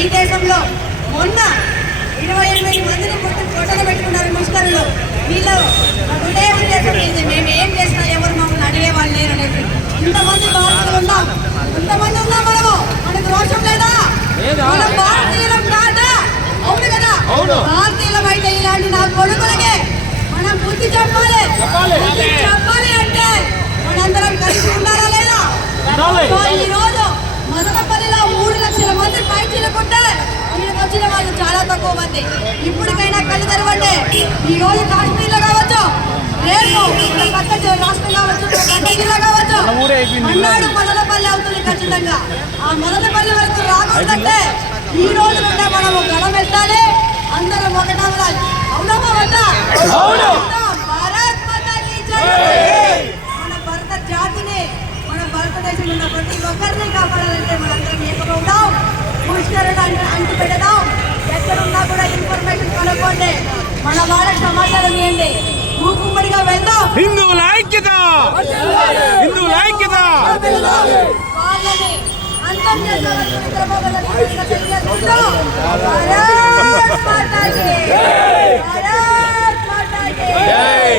ఈ దేశంలో మొన్న 28 మందిని ఫోటోలు పెట్టుకున్నారు ముష్కరులు. వీళ్ళు ఒకటే ఉద్దేశం ఇది, మేము ఏం చేసినా ఎవరు మమ్మల్ని అడిగే వాళ్ళు లేరు అనేది. ఇంతమంది భారతీయులు ఉన్నాం, ఇంతమంది ఉన్నాం, మనకు రోషం లేదా? మనం భారతీయులం కాదా? అవును కదా, భారతీయులం అయితే ఇలాంటి నా కొడుకులకే మనం బుద్ధి చెప్పాలి. బుద్ధి చెప్పాలి అంటే మనందరం కలిసి ఉండాలా లేదా? ఈ రోజు మదనపల్లిలో 3 లక్షల మంది పైచిలుకుంటే వీళ్ళకి వచ్చిన వాళ్ళు చాలా తక్కువ మంది. ఇప్పటికైనా కళ్ళు తెరవండి. ఈ రోజు కాశ్మీర్లో కావచ్చు, రేపు పక్క రాష్ట్రం కావచ్చు, పక్క జిల్లా కావచ్చు, అన్నాడు మదనపల్లి అవుతుంది ఖచ్చితంగా. ఆ మదనపల్లి వరకు రాకూడదంటే ఈ రోజు నుండే మనము గడం పెట్టాలి, అందరం ఒకటవ్వాలి. అవునమ్మా వద్దా? భారత్ మాతాకి జై. మన భారత జాతిని, మన భారతదేశంలో ఉన్న ప్రతి ఒక్కరిని కాపాడాలంటే మనందరం ఏకమవుతాం. ముష్కరుడు అంటు పెడదాం. ఎక్కడున్నా కూడా ఇన్ఫర్మేషన్ కనుక్కోండి, మన వాళ్ళకి సమాచారం ఇవ్వండి. మూకుమ్మడిగా వెళ్దాం. హిందువుల ఐక్యత, హిందువుల ఐక్యత. వాళ్ళని అంతం చేస్తాం. భారత్ మాతాకి జై.